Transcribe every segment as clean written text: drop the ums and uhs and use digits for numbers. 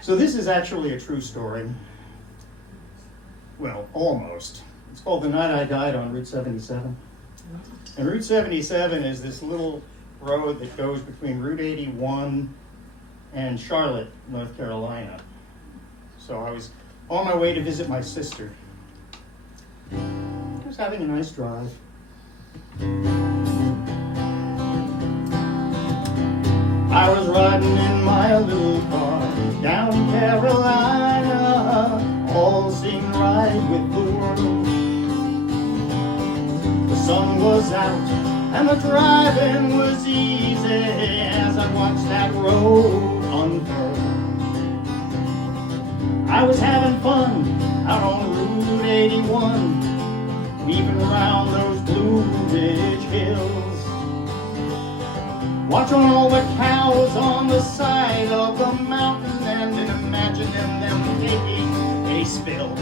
So this is actually a true story. Well, almost. It's called The Night I Died on Route 77. And Route 77 is this little road that goes between Route 81 and Charlotte, North Carolina. So I was on my way to visit my sister. I was having a nice drive. I was riding in my little car down in Carolina. All seemed right with the world. The sun was out and the driving was easy as I watched that road unfurl. I was having fun out on Route 81, weaving around those Blue Ridge hills, watching all the cows on the side of the mountain and imagining them taking a spill.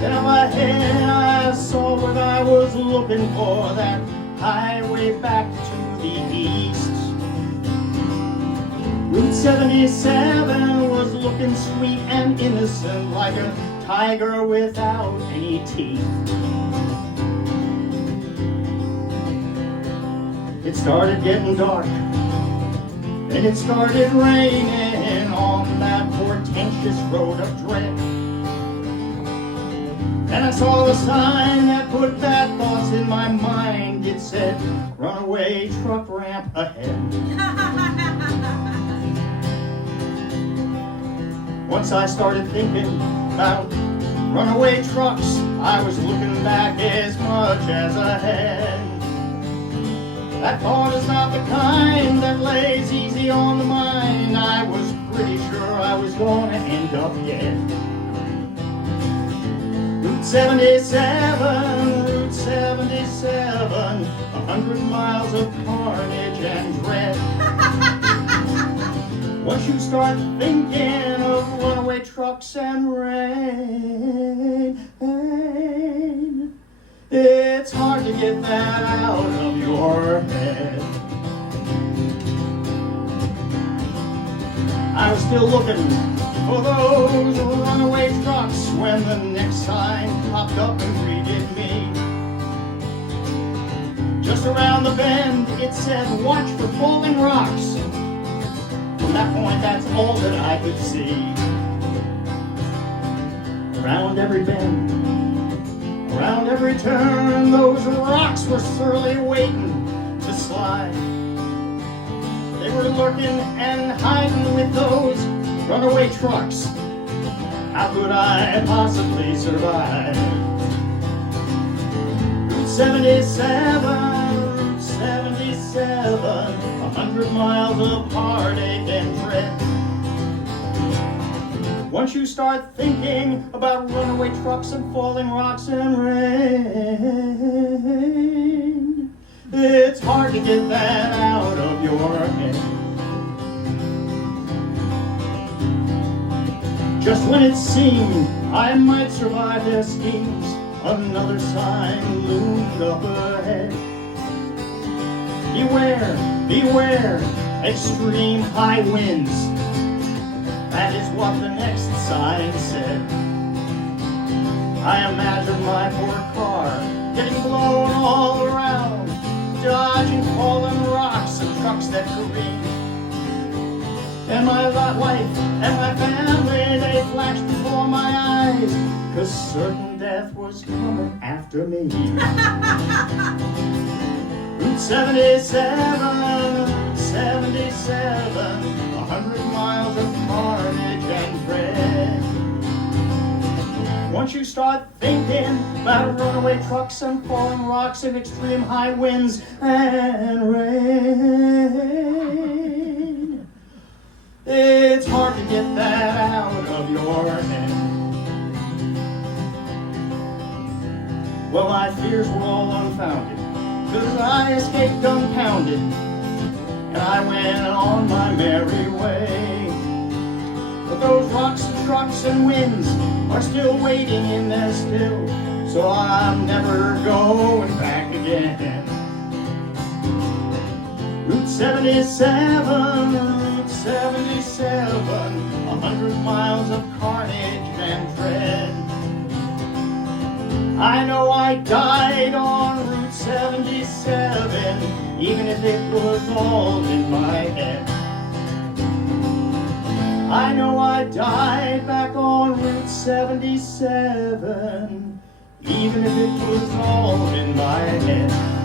Then up ahead I saw what I was looking for, that highway back to the east. Route 77 was looking sweet and innocent, like a tiger without any teeth. It started getting dark, and it started raining on that portentous road of dread. And I saw the sign that put bad thoughts in my mind. It said, runaway truck ramp ahead. Once I started thinking about runaway trucks, I was looking back as much as ahead. That thought is not the kind that lays easy on the mind. I was pretty sure I was going to end up dead. Route 77, Route 77, 100 miles of carnage and dread. Once you start thinking of runaway trucks and rain, it's hard to get that out of your head. I was still looking for those runaway trucks when the next sign popped up and greeted me. Just around the bend it said, watch for falling rocks. From that point, that's all that I could see. Around every bend, around every turn, those rocks were surely waiting to slide. They were lurking and hiding with those runaway trucks. How could I possibly survive? Route 77, Route 77, 100 miles of heartache and dread. Once you start thinking about runaway trucks and falling rocks and rain, it's hard to get that out of your head. Just when it seemed I might survive their schemes, another sign loomed up ahead. Beware, beware, extreme high winds. That is what the next sign said. I imagined my poor car getting blown all around, dodging fallen rocks and trucks that careened. And my wife and my family, they flashed before my eyes, 'cause certain death was coming after me. Route 77, 77, 100 miles of carnage and dread. Once you start thinking about runaway trucks and falling rocks and extreme high winds and rain, it's hard to get that out of your head. Well, my fears were all unfounded, 'cause I escaped unpounded, and I went on my merry way. But those rocks and trucks and winds are still waiting in there still, so I'm never going back again. Route 77, Route 77, 100 miles of carnage and dread. I know I died on Route 77, even if it was all in my head. I know I died back on Route 77, even if it was all in my head.